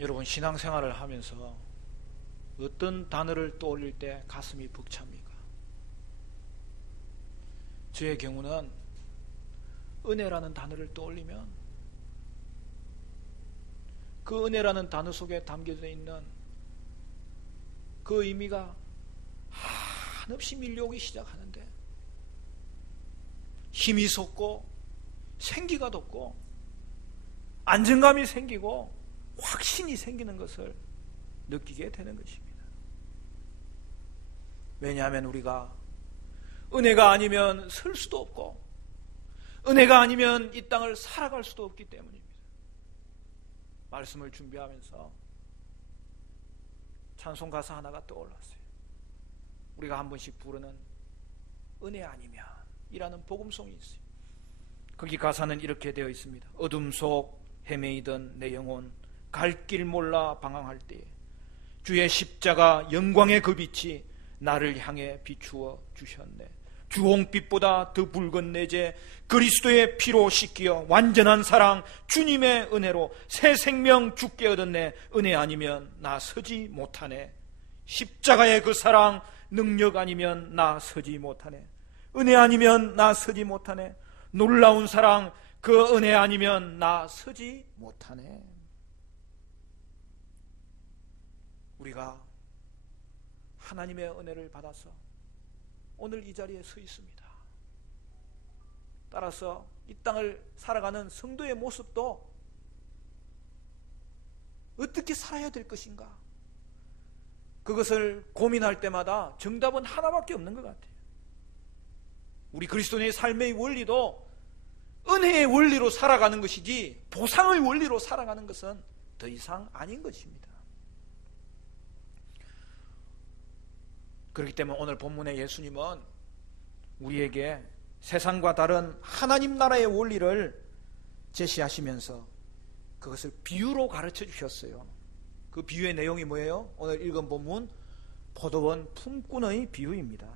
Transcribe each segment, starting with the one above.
여러분, 신앙생활을 하면서 어떤 단어를 떠올릴 때 가슴이 벅찹니까? 저의 경우는 은혜라는 단어를 떠올리면 그 은혜라는 단어 속에 담겨져 있는 그 의미가 한없이 밀려오기 시작하는데 힘이 솟고 생기가 돋고 안정감이 생기고 확신이 생기는 것을 느끼게 되는 것입니다. 왜냐하면 우리가 은혜가 아니면 설 수도 없고 은혜가 아니면 이 땅을 살아갈 수도 없기 때문입니다. 말씀을 준비하면서 찬송 가사 하나가 떠올랐어요. 우리가 한 번씩 부르는 은혜 아니면 이라는 복음송이 있어요. 거기 가사는 이렇게 되어 있습니다. 어둠 속 헤매이던 내 영혼 갈 길 몰라 방황할 때에 주의 십자가 영광의 그 빛이 나를 향해 비추어 주셨네. 주홍빛보다 더 붉은 내 죄 그리스도의 피로 씻기어 완전한 사랑 주님의 은혜로 새 생명 주께 얻었네. 은혜 아니면 나 서지 못하네. 십자가의 그 사랑 능력 아니면 나 서지 못하네. 은혜 아니면 나 서지 못하네. 놀라운 사랑 그 은혜 아니면 나 서지 못하네. 우리가 하나님의 은혜를 받아서 오늘 이 자리에 서 있습니다. 따라서 이 땅을 살아가는 성도의 모습도 어떻게 살아야 될 것인가, 그것을 고민할 때마다 정답은 하나밖에 없는 것 같아요. 우리 그리스도인의 삶의 원리도 은혜의 원리로 살아가는 것이지 보상의 원리로 살아가는 것은 더 이상 아닌 것입니다. 그렇기 때문에 오늘 본문의 예수님은 우리에게 세상과 다른 하나님 나라의 원리를 제시하시면서 그것을 비유로 가르쳐 주셨어요. 그 비유의 내용이 뭐예요? 오늘 읽은 본문 포도원 품꾼의 비유입니다.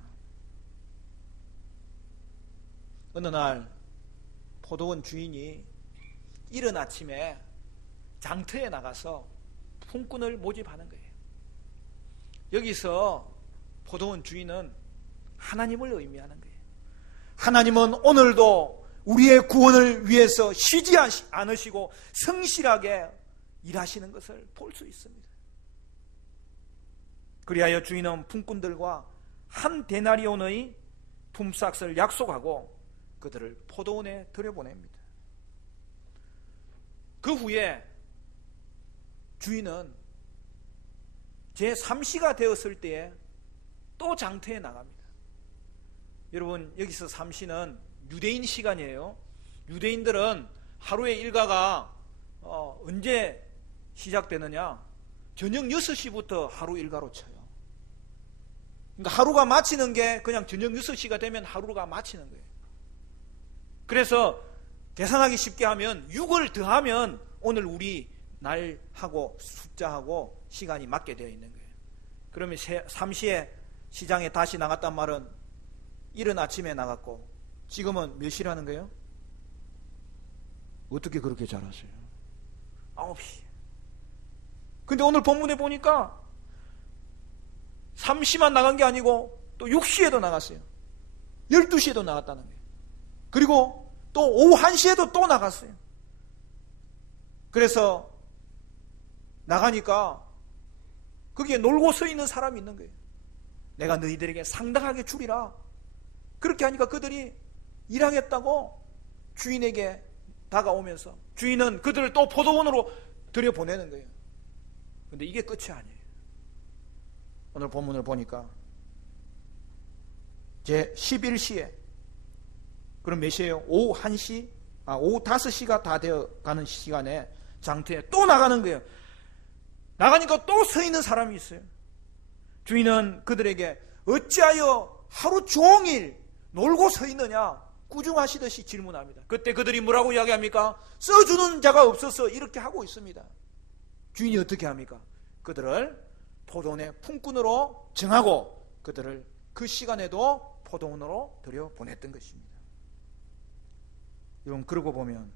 어느 날 포도원 주인이 이른 아침에 장터에 나가서 품꾼을 모집하는 거예요. 여기서 포도원 주인은 하나님을 의미하는 거예요. 하나님은 오늘도 우리의 구원을 위해서 쉬지 않으시고 성실하게 일하시는 것을 볼 수 있습니다. 그리하여 주인은 품꾼들과 한 데나리온의 품삯을 약속하고 그들을 포도원에 들여보냅니다. 그 후에 주인은 제3시가 되었을 때에 또 장터에 나갑니다. 여러분, 여기서 3시는 유대인 시간이에요. 유대인들은 하루의 일과가 언제 시작되느냐? 저녁 6시부터 하루 일과로 쳐요. 그러니까 하루가 마치는 게 그냥 저녁 6시가 되면 하루가 마치는 거예요. 그래서 계산하기 쉽게 하면 6을 더하면 오늘 우리 날하고 숫자하고 시간이 맞게 되어 있는 거예요. 그러면 3시에 시장에 다시 나갔단 말은 이른 아침에 나갔고 지금은 몇 시라는 거예요? 어떻게 그렇게 잘 아세요? 9시. 근데 오늘 본문에 보니까 3시만 나간 게 아니고 또 6시에도 나갔어요. 12시에도 나갔다는 거예요. 그리고 또 오후 1시에도 또 나갔어요. 그래서 나가니까 거기에 놀고 서 있는 사람이 있는 거예요. 내가 너희들에게 상당하게 주리라. 그렇게 하니까 그들이 일하겠다고 주인에게 다가오면서 주인은 그들을 또 포도원으로 들여보내는 거예요. 근데 이게 끝이 아니에요. 오늘 본문을 보니까 제 11시에, 그럼 몇 시에요? 오후 1시? 오후 5시가 다 되어 가는 시간에 장터에 또 나가는 거예요. 나가니까 또 서 있는 사람이 있어요. 주인은 그들에게 어찌하여 하루 종일 놀고 서 있느냐 꾸중하시듯이 질문합니다. 그때 그들이 뭐라고 이야기합니까? 써주는 자가 없어서 이렇게 하고 있습니다. 주인이 어떻게 합니까? 그들을 포도원의 품꾼으로 정하고 그들을 그 시간에도 포도원으로 들여보냈던 것입니다. 여러분, 그러고 보면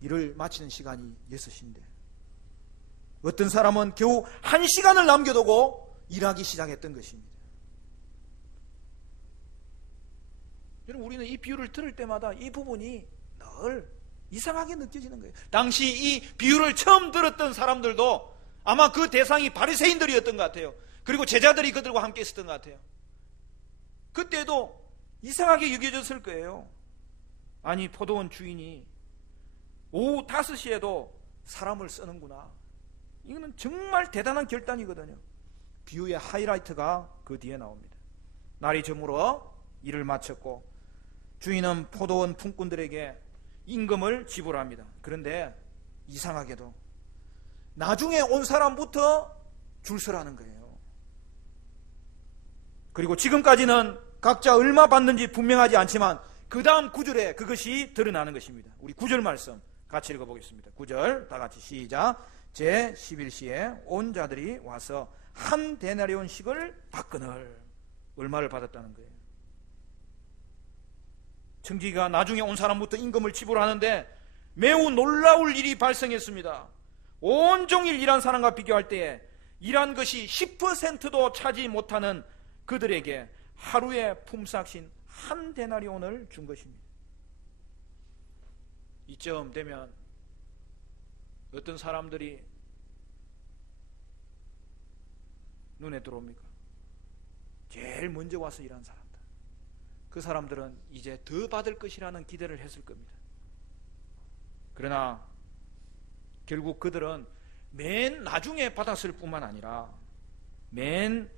일을 마치는 시간이 6시인데 어떤 사람은 겨우 1시간을 남겨두고 일하기 시작했던 것입니다. 여러분, 우리는 이 비유를 들을 때마다 이 부분이 늘 이상하게 느껴지는 거예요. 당시 이 비유를 처음 들었던 사람들도 아마 그 대상이 바리새인들이었던 것 같아요. 그리고 제자들이 그들과 함께 있었던 것 같아요. 그때도 이상하게 여겨졌을 거예요. 아니, 포도원 주인이 오후 5시에도 사람을 쓰는구나. 이거는 정말 대단한 결단이거든요. 비유의 하이라이트가 그 뒤에 나옵니다. 날이 저물어 일을 마쳤고 주인은 포도원 품꾼들에게 임금을 지불합니다. 그런데 이상하게도 나중에 온 사람부터 줄 서라는 거예요. 그리고 지금까지는 각자 얼마 받는지 분명하지 않지만 그 다음 9절에 그것이 드러나는 것입니다. 우리 9절 말씀 같이 읽어보겠습니다. 9절 다 같이 시작. 제11시에 온 자들이 와서 한 데나리온씩을 받거늘. 얼마를 받았다는 거예요? 청지기가 나중에 온 사람부터 임금을 지불하는데 매우 놀라울 일이 발생했습니다. 온종일 일한 사람과 비교할 때에 일한 것이 10%도 차지 못하는 그들에게 하루에 품삯인 한 데나리온을 준 것입니다. 이쯤 되면 어떤 사람들이 눈에 들어옵니까? 제일 먼저 와서 일한 사람들. 그 사람들은 이제 더 받을 것이라는 기대를 했을 겁니다. 그러나 결국 그들은 맨 나중에 받았을 뿐만 아니라 맨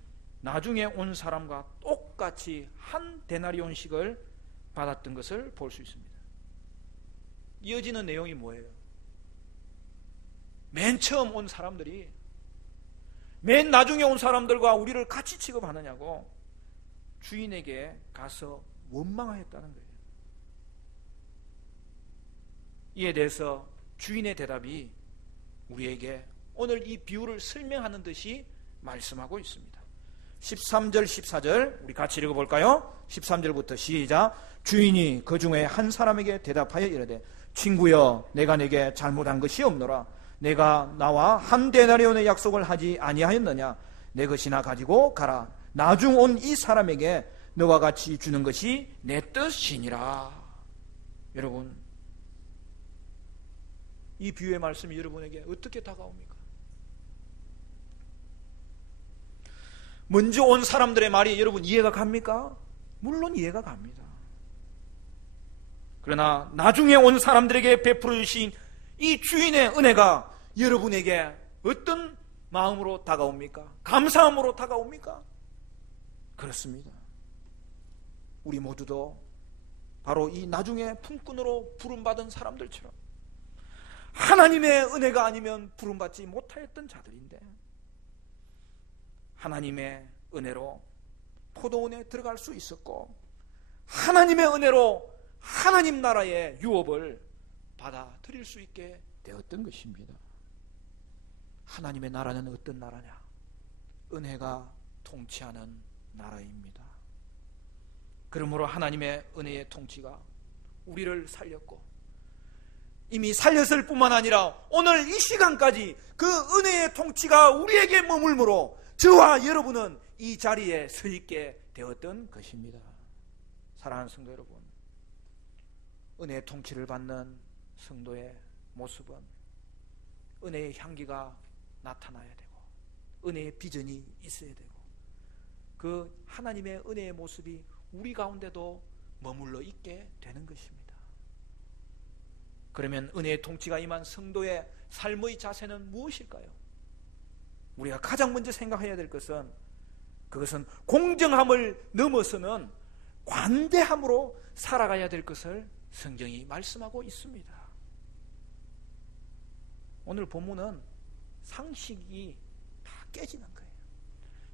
나중에 온 사람과 똑같이 한 데나리온씩을 받았던 것을 볼 수 있습니다. 이어지는 내용이 뭐예요? 맨 처음 온 사람들이 맨 나중에 온 사람들과 우리를 같이 취급하느냐고 주인에게 가서 원망하였다는 거예요. 이에 대해서 주인의 대답이 우리에게 오늘 이 비유를 설명하는 듯이 말씀하고 있습니다. 13절 14절 우리 같이 읽어볼까요? 13절부터 시작. 주인이 그 중에 한 사람에게 대답하여 이르되 친구여 내가 내게 잘못한 것이 없노라. 내가 나와 한 데나리온의 약속을 하지 아니하였느냐. 내 것이나 가지고 가라. 나중 온 이 사람에게 너와 같이 주는 것이 내 뜻이니라. 여러분, 이 비유의 말씀이 여러분에게 어떻게 다가옵니까? 먼저 온 사람들의 말이 여러분 이해가 갑니까? 물론 이해가 갑니다. 그러나 나중에 온 사람들에게 베풀어 주신 이 주인의 은혜가 여러분에게 어떤 마음으로 다가옵니까? 감사함으로 다가옵니까? 그렇습니다. 우리 모두도 바로 이 나중에 품꾼으로 부름받은 사람들처럼 하나님의 은혜가 아니면 부름받지 못하였던 자들인데 하나님의 은혜로 포도원에 들어갈 수 있었고 하나님의 은혜로 하나님 나라의 유업을 받아들일 수 있게 되었던 것입니다. 하나님의 나라는 어떤 나라냐? 은혜가 통치하는 나라입니다. 그러므로 하나님의 은혜의 통치가 우리를 살렸고 이미 살렸을 뿐만 아니라 오늘 이 시간까지 그 은혜의 통치가 우리에게 머물므로 저와 여러분은 이 자리에 서 있게 되었던 것입니다. 사랑하는 성도 여러분, 은혜의 통치를 받는 성도의 모습은 은혜의 향기가 나타나야 되고 은혜의 비전이 있어야 되고 그 하나님의 은혜의 모습이 우리 가운데도 머물러 있게 되는 것입니다. 그러면 은혜의 통치가 임한 성도의 삶의 자세는 무엇일까요? 우리가 가장 먼저 생각해야 될 것은 그것은 공정함을 넘어서는 관대함으로 살아가야 될 것을 성경이 말씀하고 있습니다. 오늘 본문은 상식이 다 깨지는 거예요.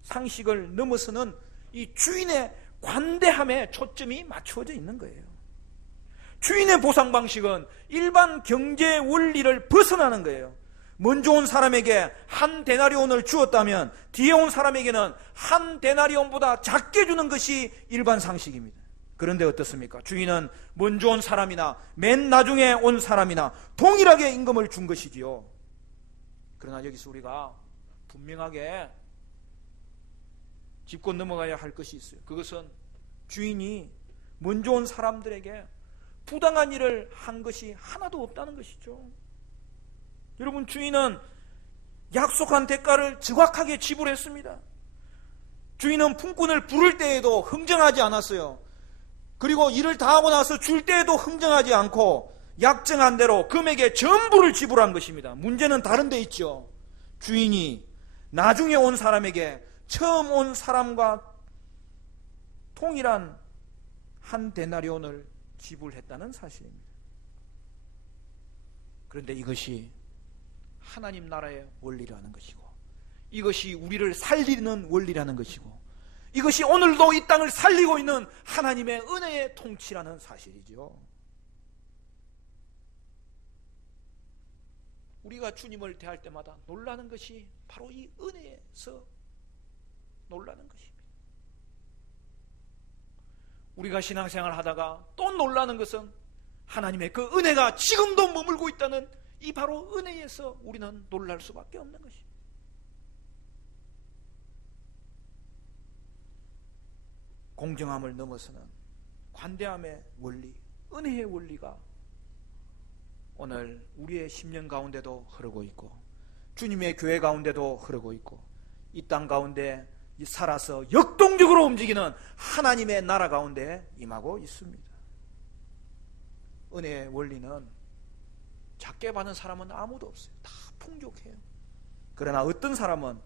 상식을 넘어서는 이 주인의 관대함에 초점이 맞추어져 있는 거예요. 주인의 보상 방식은 일반 경제 원리를 벗어나는 거예요. 먼저 온 사람에게 한 데나리온을 주었다면 뒤에 온 사람에게는 한 데나리온보다 작게 주는 것이 일반 상식입니다. 그런데 어떻습니까? 주인은 먼저 온 사람이나 맨 나중에 온 사람이나 동일하게 임금을 준 것이지요. 그러나 여기서 우리가 분명하게 짚고 넘어가야 할 것이 있어요. 그것은 주인이 먼저 온 사람들에게 부당한 일을 한 것이 하나도 없다는 것이죠. 여러분, 주인은 약속한 대가를 정확하게 지불했습니다. 주인은 품꾼을 부를 때에도 흥정하지 않았어요. 그리고 일을 다 하고 나서 줄 때에도 흥정하지 않고 약정한 대로 금액의 전부를 지불한 것입니다. 문제는 다른 데 있죠. 주인이 나중에 온 사람에게 처음 온 사람과 통일한 한 데나리온을 지불했다는 사실입니다. 그런데 이것이 하나님 나라의 원리라는 것이고, 이것이 우리를 살리는 원리라는 것이고, 이것이 오늘도 이 땅을 살리고 있는 하나님의 은혜의 통치라는 사실이죠. 우리가 주님을 대할 때마다 놀라는 것이 바로 이 은혜에서 놀라는 것입니다. 우리가 신앙생활을 하다가 또 놀라는 것은 하나님의 그 은혜가 지금도 머물고 있다는 이 바로 은혜에서 우리는 놀랄 수밖에 없는 것입니다. 공정함을 넘어서는 관대함의 원리, 은혜의 원리가 오늘 우리의 심령 가운데도 흐르고 있고, 주님의 교회 가운데도 흐르고 있고, 이 땅 가운데 살아서 역동적으로 움직이는 하나님의 나라 가운데 임하고 있습니다. 은혜의 원리는 작게 받는 사람은 아무도 없어요. 다 풍족해요. 그러나 어떤 사람은,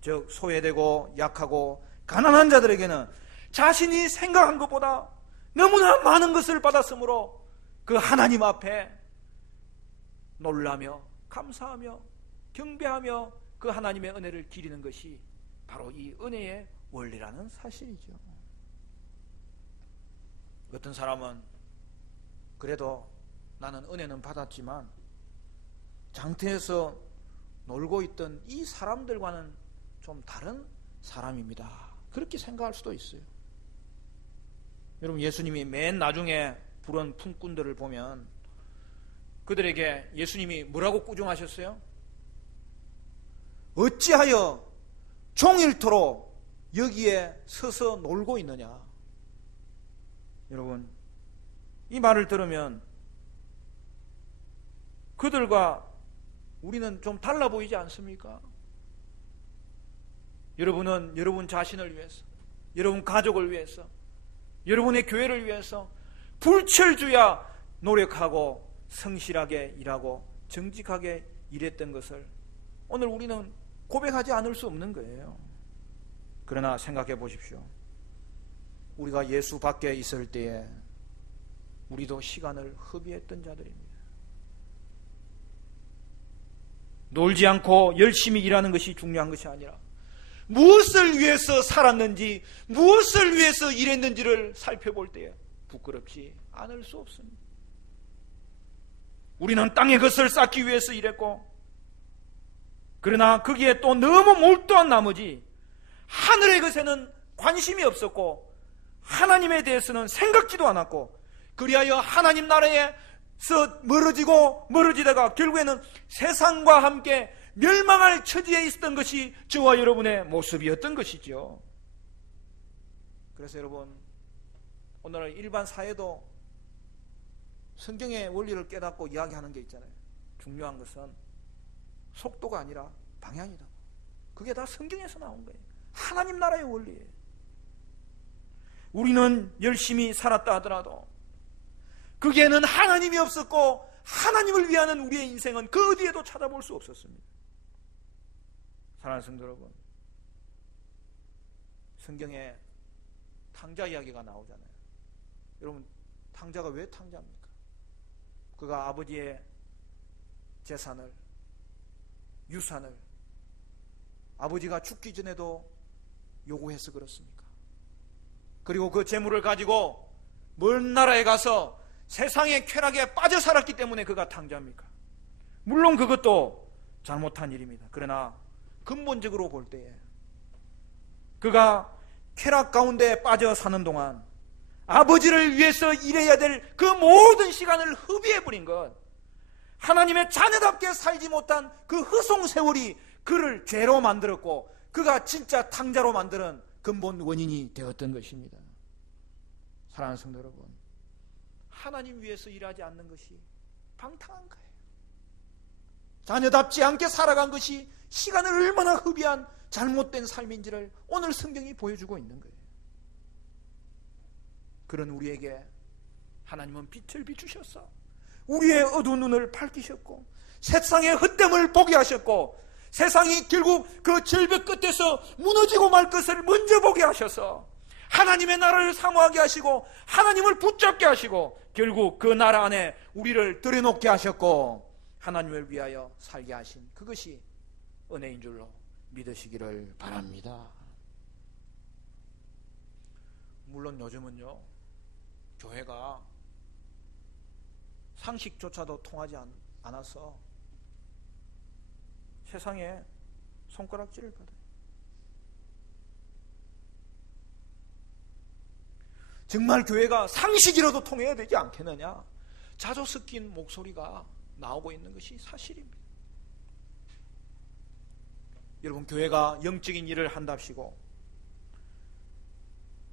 즉 소외되고 약하고 가난한 자들에게는 자신이 생각한 것보다 너무나 많은 것을 받았으므로 그 하나님 앞에 놀라며 감사하며 경배하며 그 하나님의 은혜를 기리는 것이 바로 이 은혜의 원리라는 사실이죠. 어떤 사람은 그래도 나는 은혜는 받았지만 장터에서 놀고 있던 이 사람들과는 좀 다른 사람입니다, 그렇게 생각할 수도 있어요. 여러분, 예수님이 맨 나중에 부른 품꾼들을 보면 그들에게 예수님이 뭐라고 꾸중하셨어요? 어찌하여 종일토록 여기에 서서 놀고 있느냐. 여러분, 이 말을 들으면 그들과 우리는 좀 달라 보이지 않습니까? 여러분은 여러분 자신을 위해서, 여러분 가족을 위해서, 여러분의 교회를 위해서 불철주야 노력하고 성실하게 일하고 정직하게 일했던 것을 오늘 우리는 고백하지 않을 수 없는 거예요. 그러나 생각해 보십시오. 우리가 예수 밖에 있을 때에 우리도 시간을 허비했던 자들입니다. 놀지 않고 열심히 일하는 것이 중요한 것이 아니라 무엇을 위해서 살았는지, 무엇을 위해서 일했는지를 살펴볼 때에 부끄럽지 않을 수 없습니다. 우리는 땅의 것을 쌓기 위해서 일했고, 그러나 거기에 또 너무 몰두한 나머지 하늘의 것에는 관심이 없었고 하나님에 대해서는 생각지도 않았고, 그리하여 하나님 나라에서 멀어지다가 결국에는 세상과 함께 멸망할 처지에 있었던 것이 저와 여러분의 모습이었던 것이죠. 그래서 여러분, 오늘 일반 사회도 성경의 원리를 깨닫고 이야기하는 게 있잖아요. 중요한 것은 속도가 아니라 방향이다. 그게 다 성경에서 나온 거예요. 하나님 나라의 원리예요. 우리는 열심히 살았다 하더라도 거기에는 하나님이 없었고 하나님을 위하는 우리의 인생은 그 어디에도 찾아볼 수 없었습니다. 사랑하는 성도 여러분, 성경에 탕자 이야기가 나오잖아요. 여러분, 탕자가 왜 탕자입니까? 그가 아버지의 재산을, 유산을 아버지가 죽기 전에도 요구해서 그렇습니까? 그리고 그 재물을 가지고 먼 나라에 가서 세상의 쾌락에 빠져 살았기 때문에 그가 탕자입니까? 물론 그것도 잘못한 일입니다. 그러나 근본적으로 볼 때에 그가 쾌락 가운데 빠져 사는 동안 아버지를 위해서 일해야 될 그 모든 시간을 허비해버린 것, 하나님의 자녀답게 살지 못한 그 허송세월이 그를 죄로 만들었고 그가 진짜 탕자로 만드는 근본 원인이 되었던 것입니다. 사랑하는 성도 여러분, 하나님 위해서 일하지 않는 것이 방탕한 거예요. 자녀답지 않게 살아간 것이 시간을 얼마나 허비한 잘못된 삶인지를 오늘 성경이 보여주고 있는 거예요. 그런 우리에게 하나님은 빛을 비추셨어. 우리의 어두운 눈을 밝히셨고 세상의 헛됨을 보게 하셨고 세상이 결국 그 절벽 끝에서 무너지고 말 것을 먼저 보게 하셔서 하나님의 나라를 사모하게 하시고 하나님을 붙잡게 하시고 결국 그 나라 안에 우리를 들여놓게 하셨고 하나님을 위하여 살게 하신 그것이 은혜인 줄로 믿으시기를 바랍니다. 물론 요즘은요, 교회가 상식조차도 통하지 않아서 세상에 손가락질을 받아요. 정말 교회가 상식이라도 통해야 되지 않겠느냐, 자조 섞인 목소리가 나오고 있는 것이 사실입니다. 여러분, 교회가 영적인 일을 한답시고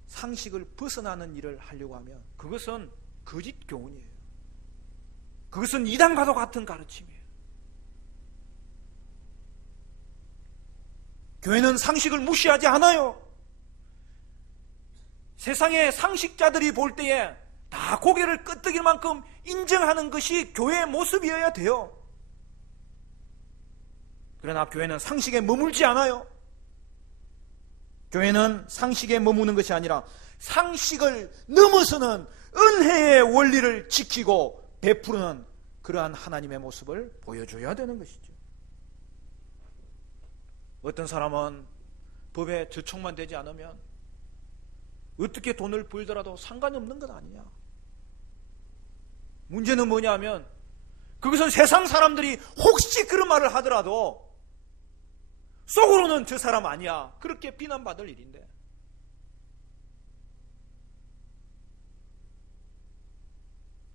상식을 벗어나는 일을 하려고 하면 그것은 거짓 교훈이에요. 그것은 이단과도 같은 가르침이에요. 교회는 상식을 무시하지 않아요. 세상의 상식자들이 볼 때에 다 고개를 끄덕일 만큼 인정하는 것이 교회의 모습이어야 돼요. 그러나 교회는 상식에 머물지 않아요. 교회는 상식에 머무는 것이 아니라 상식을 넘어서는 은혜의 원리를 지키고 베푸는 그러한 하나님의 모습을 보여줘야 되는 것이죠. 어떤 사람은 법에 저촉만 되지 않으면 어떻게 돈을 벌더라도 상관이 없는 것 아니냐. 문제는 뭐냐면 그것은 세상 사람들이 혹시 그런 말을 하더라도 속으로는 저 사람 아니야, 그렇게 비난받을 일인데,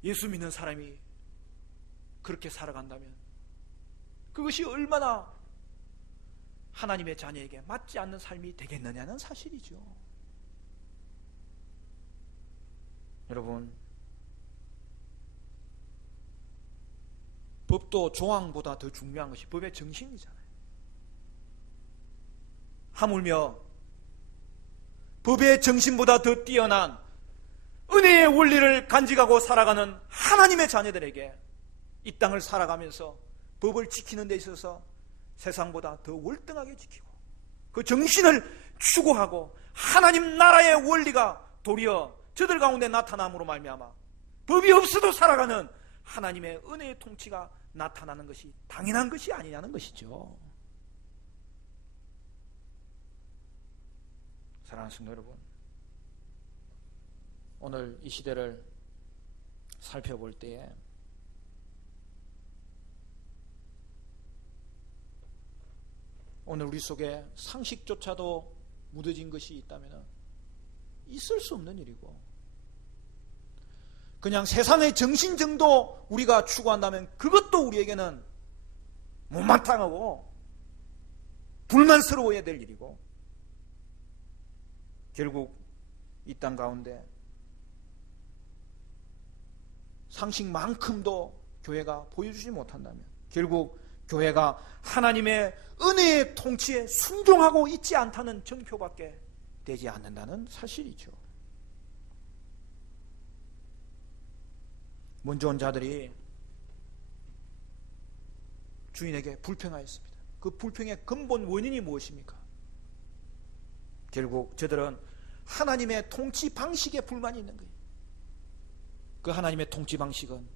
예수 믿는 사람이 그렇게 살아간다면 그것이 얼마나 하나님의 자녀에게 맞지 않는 삶이 되겠느냐는 사실이죠. 여러분, 법도 조항보다 더 중요한 것이 법의 정신이잖아요. 하물며 법의 정신보다 더 뛰어난 은혜의 원리를 간직하고 살아가는 하나님의 자녀들에게 이 땅을 살아가면서 법을 지키는 데 있어서 세상보다 더 월등하게 지키고 그 정신을 추구하고 하나님 나라의 원리가 도리어 저들 가운데 나타남으로 말미암아 법이 없어도 살아가는 하나님의 은혜의 통치가 나타나는 것이 당연한 것이 아니냐는 것이죠. 사랑하는 성도 여러분, 오늘 이 시대를 살펴볼 때에 오늘 우리 속에 상식조차도 묻어진 것이 있다면 있을 수 없는 일이고, 그냥 세상의 정신 정도 우리가 추구한다면 그것도 우리에게는 못마땅하고 불만스러워야 될 일이고, 결국 이 땅 가운데 상식만큼도 교회가 보여주지 못한다면 결국 교회가 하나님의 은혜의 통치에 순종하고 있지 않다는 정표밖에 되지 않는다는 사실이죠. 먼저 온 자들이 주인에게 불평하였습니다. 그 불평의 근본 원인이 무엇입니까? 결국 저들은 하나님의 통치 방식에 불만이 있는 거예요. 그 하나님의 통치 방식은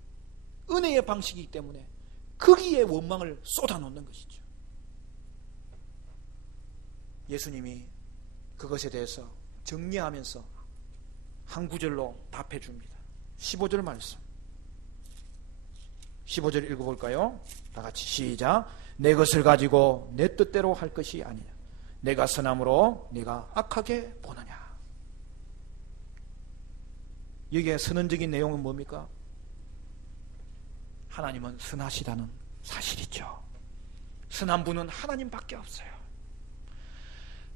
은혜의 방식이기 때문에 거기에 원망을 쏟아놓는 것이죠. 예수님이 그것에 대해서 정리하면서 한 구절로 답해 줍니다. 15절 말씀, 15절 읽어볼까요? 다 같이 시작. 내 것을 가지고 내 뜻대로 할 것이 아니냐, 내가 선함으로 네가 악하게 보느냐. 여기에 선언적인 내용은 뭡니까? 하나님은 선하시다는 사실이죠. 선한 분은 하나님밖에 없어요.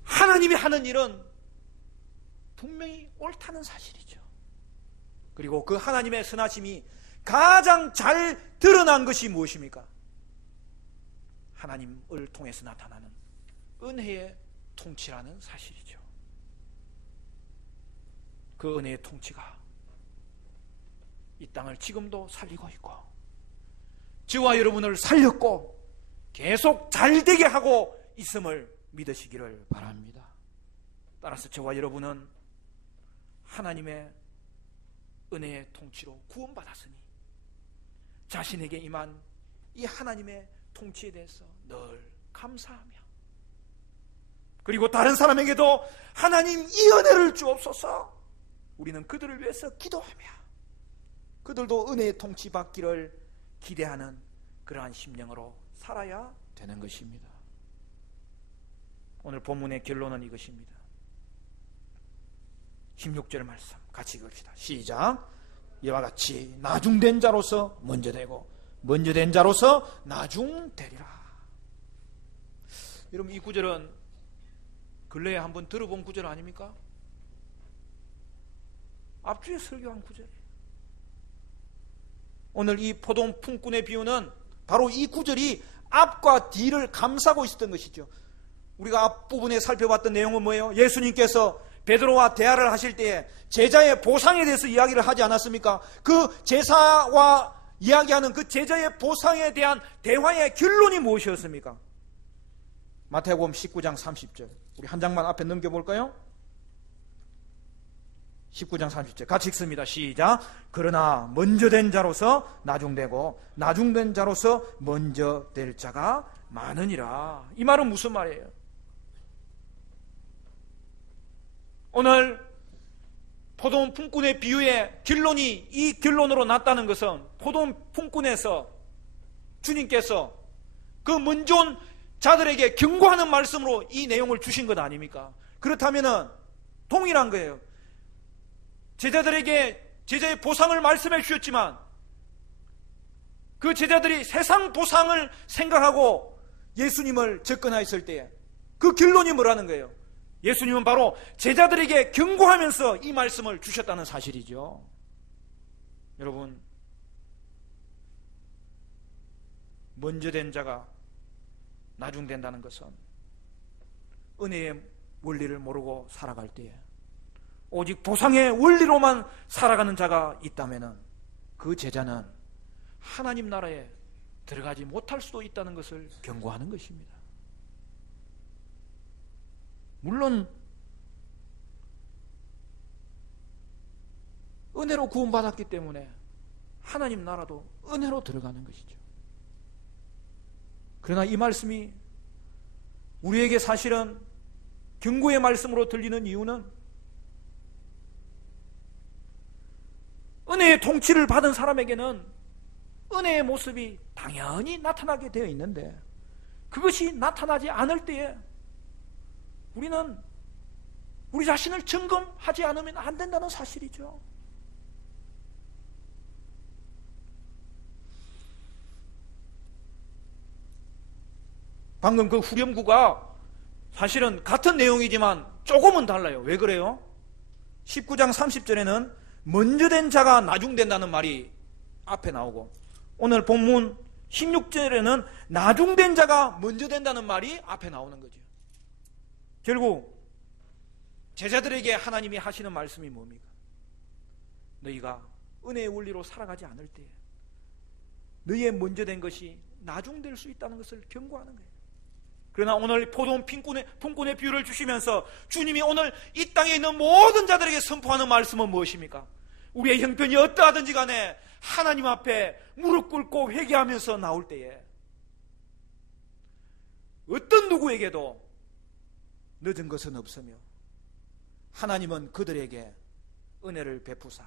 하나님이 하는 일은 분명히 옳다는 사실이죠. 그리고 그 하나님의 선하심이 가장 잘 드러난 것이 무엇입니까? 하나님을 통해서 나타나는 은혜의 통치라는 사실이죠. 그 은혜의 통치가 이 땅을 지금도 살리고 있고 저와 여러분을 살렸고 계속 잘되게 하고 있음을 믿으시기를 바랍니다. 따라서 저와 여러분은 하나님의 은혜의 통치로 구원받았으니 자신에게 임한 이 하나님의 통치에 대해서 늘 감사하며, 그리고 다른 사람에게도 하나님 이 은혜를 주옵소서, 우리는 그들을 위해서 기도하며 그들도 은혜의 통치 받기를 기대하는 그러한 심령으로 살아야 되는 것입니다. 오늘 본문의 결론은 이것입니다. 16절 말씀 같이 읽읍시다. 시작. 이와 같이 나중된 자로서 먼저 되고 먼저 된 자로서 나중되리라. 여러분, 이 구절은 근래에 한번 들어본 구절 아닙니까? 앞주에 설교한 구절이에요. 오늘 이 포도원 품꾼의 비유는 바로 이 구절이 앞과 뒤를 감싸고 있었던 것이죠. 우리가 앞부분에 살펴봤던 내용은 뭐예요? 예수님께서 베드로와 대화를 하실 때에 제자의 보상에 대해서 이야기를 하지 않았습니까? 그 제사와 이야기하는 그 제자의 보상에 대한 대화의 결론이 무엇이었습니까? 마태복음 19장 30절, 우리 한 장만 앞에 넘겨볼까요? 19장 30절 같이 읽습니다. 시작. 그러나 먼저 된 자로서 나중되고 나중된 자로서 먼저 될 자가 많으니라. 이 말은 무슨 말이에요? 오늘 포도원 품꾼의 비유의 결론이 이 결론으로 났다는 것은 포도원 품꾼에서 주님께서 그 먼저 온 자들에게 경고하는 말씀으로 이 내용을 주신 것 아닙니까? 그렇다면 동일한 거예요. 제자들에게 제자의 보상을 말씀해 주셨지만 그 제자들이 세상 보상을 생각하고 예수님을 접근하였을 때에 그 결론이 뭐라는 거예요? 예수님은 바로 제자들에게 경고하면서 이 말씀을 주셨다는 사실이죠. 여러분, 먼저 된 자가 나중된다는 것은 은혜의 원리를 모르고 살아갈 때에 오직 보상의 원리로만 살아가는 자가 있다면 그 제자는 하나님 나라에 들어가지 못할 수도 있다는 것을 경고하는 것입니다. 물론 은혜로 구원받았기 때문에 하나님 나라도 은혜로 들어가는 것이죠. 그러나 이 말씀이 우리에게 사실은 경고의 말씀으로 들리는 이유는 은혜의 통치를 받은 사람에게는 은혜의 모습이 당연히 나타나게 되어 있는데 그것이 나타나지 않을 때에 우리는 우리 자신을 점검하지 않으면 안 된다는 사실이죠. 방금 그 후렴구가 사실은 같은 내용이지만 조금은 달라요. 왜 그래요? 19장 30절에는 먼저 된 자가 나중된다는 말이 앞에 나오고 오늘 본문 16절에는 나중된 자가 먼저 된다는 말이 앞에 나오는 거죠. 결국 제자들에게 하나님이 하시는 말씀이 뭡니까? 너희가 은혜의 원리로 살아가지 않을 때 너희의 먼저 된 것이 나중될 수 있다는 것을 경고하는 거예요. 그러나 오늘 포도원 품꾼의 비유를 주시면서 주님이 오늘 이 땅에 있는 모든 자들에게 선포하는 말씀은 무엇입니까? 우리의 형편이 어떠하든지 간에 하나님 앞에 무릎 꿇고 회개하면서 나올 때에 어떤 누구에게도 늦은 것은 없으며 하나님은 그들에게 은혜를 베푸사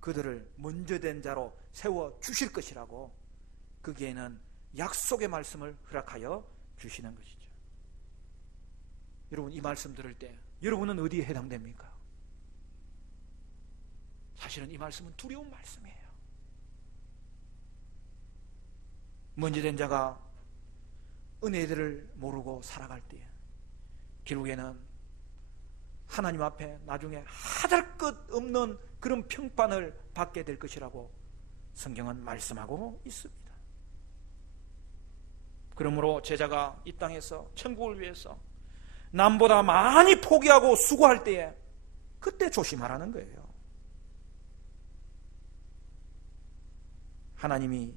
그들을 먼저 된 자로 세워 주실 것이라고 거기에는 약속의 말씀을 허락하여 주시는 것이죠. 여러분, 이 말씀 들을 때 여러분은 어디에 해당됩니까? 사실은 이 말씀은 두려운 말씀이에요. 먼지된 자가 은혜들을 모르고 살아갈 때에 결국에는 하나님 앞에 나중에 하잘것없는 그런 평판을 받게 될 것이라고 성경은 말씀하고 있습니다. 그러므로 제자가 이 땅에서 천국을 위해서 남보다 많이 포기하고 수고할 때에 그때 조심하라는 거예요. 하나님이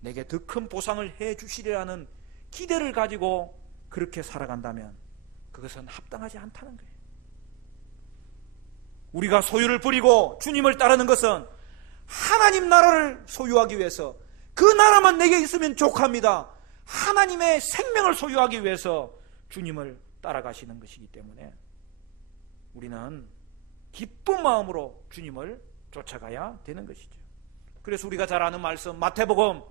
내게 더 큰 보상을 해 주시리라는 기대를 가지고 그렇게 살아간다면 그것은 합당하지 않다는 거예요. 우리가 소유를 버리고 주님을 따르는 것은 하나님 나라를 소유하기 위해서, 그 나라만 내게 있으면 족합니다. 하나님의 생명을 소유하기 위해서 주님을 따라가시는 것이기 때문에 우리는 기쁜 마음으로 주님을 쫓아가야 되는 것이죠. 그래서 우리가 잘 아는 말씀, 마태복음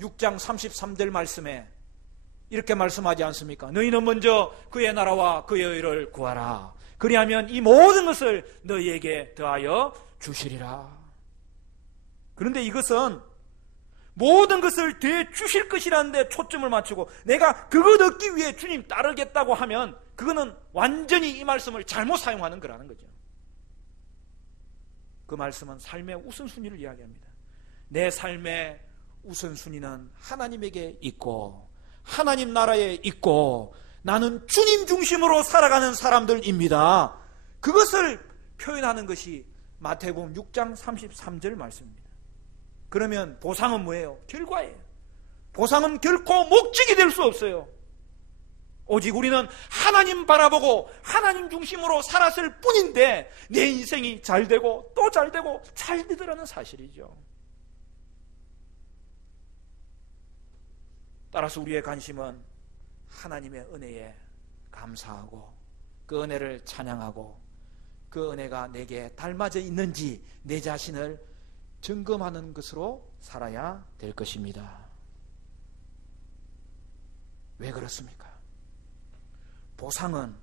6장 33절 말씀에 이렇게 말씀하지 않습니까? 너희는 먼저 그의 나라와 그의 의를 구하라. 그리하면 이 모든 것을 너희에게 더하여 주시리라. 그런데 이것은 모든 것을 더 주실 것이라는 데 초점을 맞추고 내가 그것 얻기 위해 주님 따르겠다고 하면 그거는 완전히 이 말씀을 잘못 사용하는 거라는 거죠. 그 말씀은 삶의 우선순위를 이야기합니다. 내 삶의 우선순위는 하나님에게 있고 하나님 나라에 있고 나는 주님 중심으로 살아가는 사람들입니다. 그것을 표현하는 것이 마태복음 6장 33절 말씀입니다. 그러면 보상은 뭐예요? 결과예요. 보상은 결코 목적이 될 수 없어요. 오직 우리는 하나님 바라보고 하나님 중심으로 살았을 뿐인데 내 인생이 잘 되고 또 잘 되고 잘 되더라는 사실이죠. 따라서 우리의 관심은 하나님의 은혜에 감사하고 그 은혜를 찬양하고 그 은혜가 내게 닮아져 있는지 내 자신을 점검하는 것으로 살아야 될 것입니다. 왜 그렇습니까? 보상은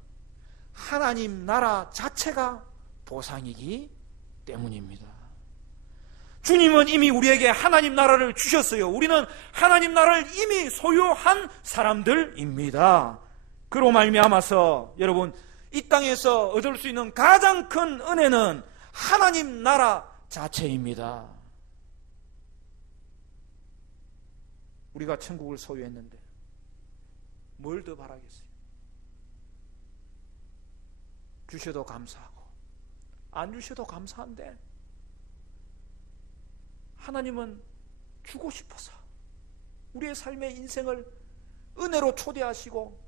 하나님 나라 자체가 보상이기 때문입니다. 주님은 이미 우리에게 하나님 나라를 주셨어요. 우리는 하나님 나라를 이미 소유한 사람들입니다. 그로 말미암아서 여러분, 이 땅에서 얻을 수 있는 가장 큰 은혜는 하나님 나라 자체입니다. 우리가 천국을 소유했는데 뭘 더 바라겠어요? 주셔도 감사하고 안 주셔도 감사한데 하나님은 주고 싶어서 우리의 삶의 인생을 은혜로 초대하시고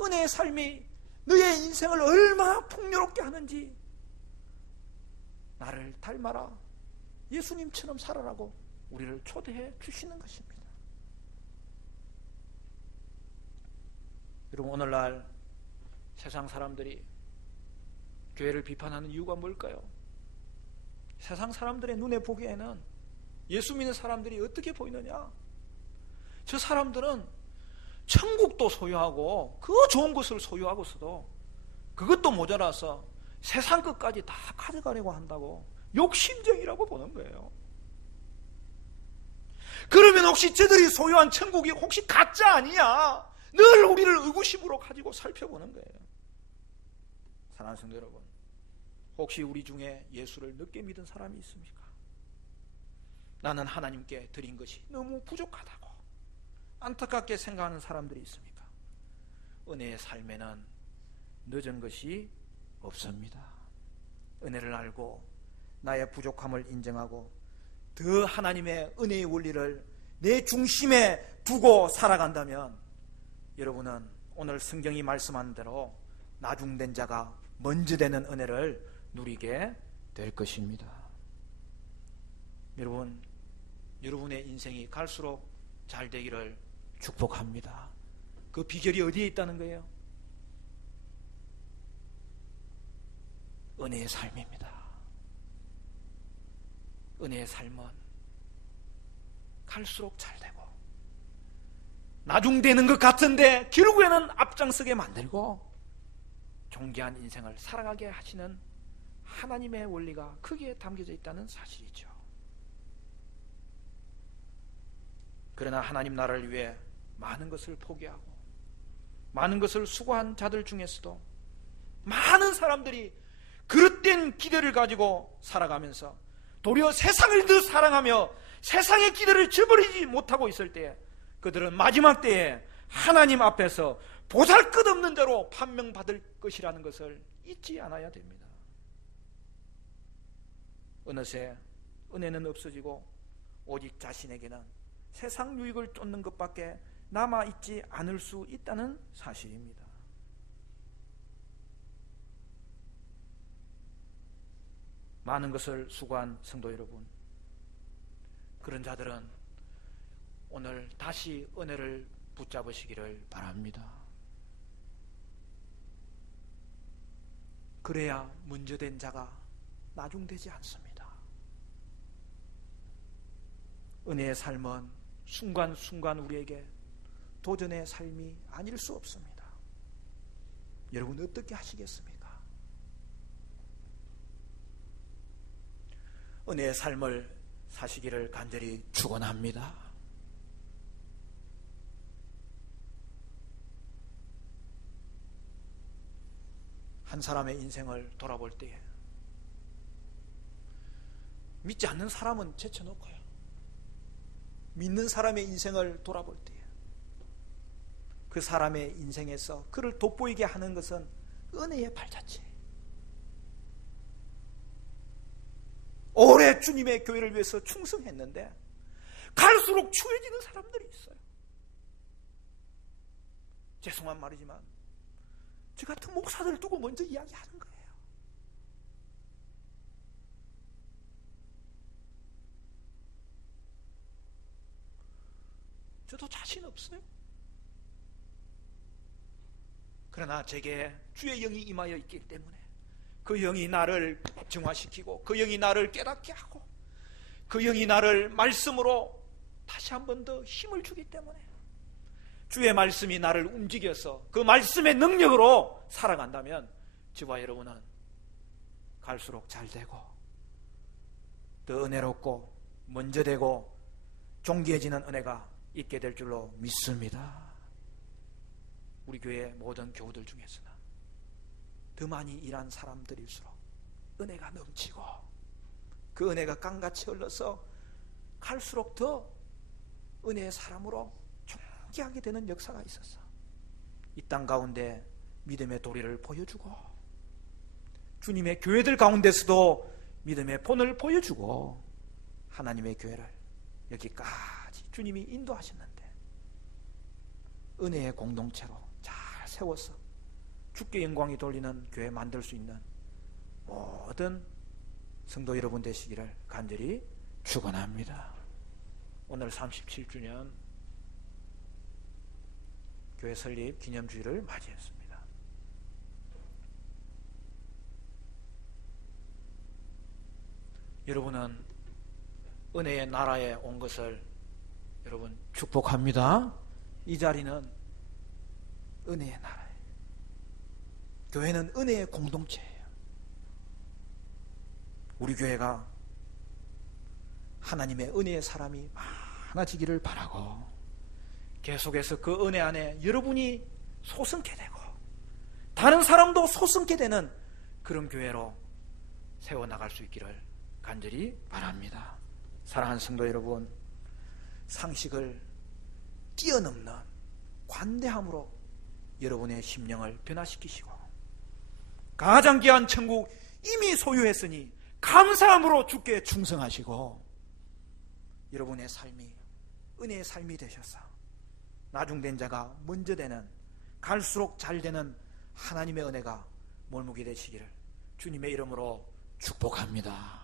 은혜의 삶이 너의 인생을 얼마나 풍요롭게 하는지 나를 닮아라, 예수님처럼 살아라고 우리를 초대해 주시는 것입니다. 여러분, 오늘날 세상 사람들이 교회를 비판하는 이유가 뭘까요? 세상 사람들의 눈에 보기에는 예수 믿는 사람들이 어떻게 보이느냐? 저 사람들은 천국도 소유하고 그 좋은 것을 소유하고서도 그것도 모자라서 세상 것까지 다 가져가려고 한다고 욕심쟁이라고 보는 거예요. 그러면 혹시 저들이 소유한 천국이 혹시 가짜 아니냐? 늘 우리를 의구심으로 가지고 살펴보는 거예요. 사랑하는 성도 여러분, 혹시 우리 중에 예수를 늦게 믿은 사람이 있습니까? 나는 하나님께 드린 것이 너무 부족하다고 안타깝게 생각하는 사람들이 있습니까? 은혜의 삶에는 늦은 것이 없습니다. 은혜를 알고 나의 부족함을 인정하고 더 하나님의 은혜의 원리를 내 중심에 두고 살아간다면 여러분은 오늘 성경이 말씀한 대로 나중된 자가 먼저 되는 은혜를 누리게 될 것입니다. 여러분, 여러분의 인생이 갈수록 잘 되기를 축복합니다. 그 비결이 어디에 있다는 거예요? 은혜의 삶입니다. 은혜의 삶은 갈수록 잘 되고 나중되는 것 같은데 결국에는 앞장서게 만들고 존귀한 인생을 살아가게 하시는 하나님의 원리가 크게 담겨져 있다는 사실이죠. 그러나 하나님 나라를 위해 많은 것을 포기하고 많은 것을 수고한 자들 중에서도 많은 사람들이 그릇된 기대를 가지고 살아가면서 도리어 세상을 더 사랑하며 세상의 기대를 저버리지 못하고 있을 때에 그들은 마지막 때에 하나님 앞에서 보잘것없는 대로 판명받을 것이라는 것을 잊지 않아야 됩니다. 어느새 은혜는 없어지고 오직 자신에게는 세상 유익을 쫓는 것밖에 남아있지 않을 수 있다는 사실입니다. 많은 것을 수고한 성도 여러분, 그런 자들은 오늘 다시 은혜를 붙잡으시기를 바랍니다. 그래야 먼저 된 자가 나중되지 않습니다. 은혜의 삶은 순간순간 우리에게 도전의 삶이 아닐 수 없습니다. 여러분 어떻게 하시겠습니까? 은혜의 삶을 사시기를 간절히 축원합니다. 한 사람의 인생을 돌아볼 때에 믿지 않는 사람은 제쳐놓고요, 믿는 사람의 인생을 돌아볼 때에 그 사람의 인생에서 그를 돋보이게 하는 것은 은혜의 발자취. 오래 주님의 교회를 위해서 충성했는데 갈수록 추해지는 사람들이 있어요. 죄송한 말이지만 저 같은 목사들을 두고 먼저 이야기하는 거예요. 저도 자신 없어요. 그러나 제게 주의 영이 임하여 있기 때문에 그 영이 나를 정화시키고 그 영이 나를 깨닫게 하고 그 영이 나를 말씀으로 다시 한 번 더 힘을 주기 때문에 주의 말씀이 나를 움직여서 그 말씀의 능력으로 살아간다면 저와 여러분은 갈수록 잘 되고 더 은혜롭고 먼저 되고 존귀해지는 은혜가 있게 될 줄로 믿습니다. 우리 교회 모든 교우들 중에서는 더 많이 일한 사람들일수록 은혜가 넘치고 그 은혜가 강같이 흘러서 갈수록 더 은혜의 사람으로 존귀하게 되는 역사가 있었어. 이 땅 가운데 믿음의 도리를 보여주고 주님의 교회들 가운데서도 믿음의 본을 보여주고 하나님의 교회를 여기까지 주님이 인도하셨는데 은혜의 공동체로 잘 세워서 주께 영광이 돌리는 교회 만들 수 있는 모든 성도 여러분 되시기를 간절히 축원합니다. 오늘 37주년 교회 설립 기념주일을 맞이했습니다. 여러분은 은혜의 나라에 온 것을 여러분 축복합니다. 이 자리는 은혜의 나라예요. 교회는 은혜의 공동체예요. 우리 교회가 하나님의 은혜의 사람이 많아지기를 바라고 계속해서 그 은혜 안에 여러분이 솟음게 되고 다른 사람도 솟음게 되는 그런 교회로 세워나갈 수 있기를 간절히 바랍니다. 사랑하는 성도 여러분, 상식을 뛰어넘는 관대함으로 여러분의 심령을 변화시키시고 가장 귀한 천국 이미 소유했으니 감사함으로 주께 충성하시고 여러분의 삶이 은혜의 삶이 되셔서 나중된 자가 먼저 되는 갈수록 잘 되는 하나님의 은혜가 몰목이 되시기를 주님의 이름으로 축복합니다.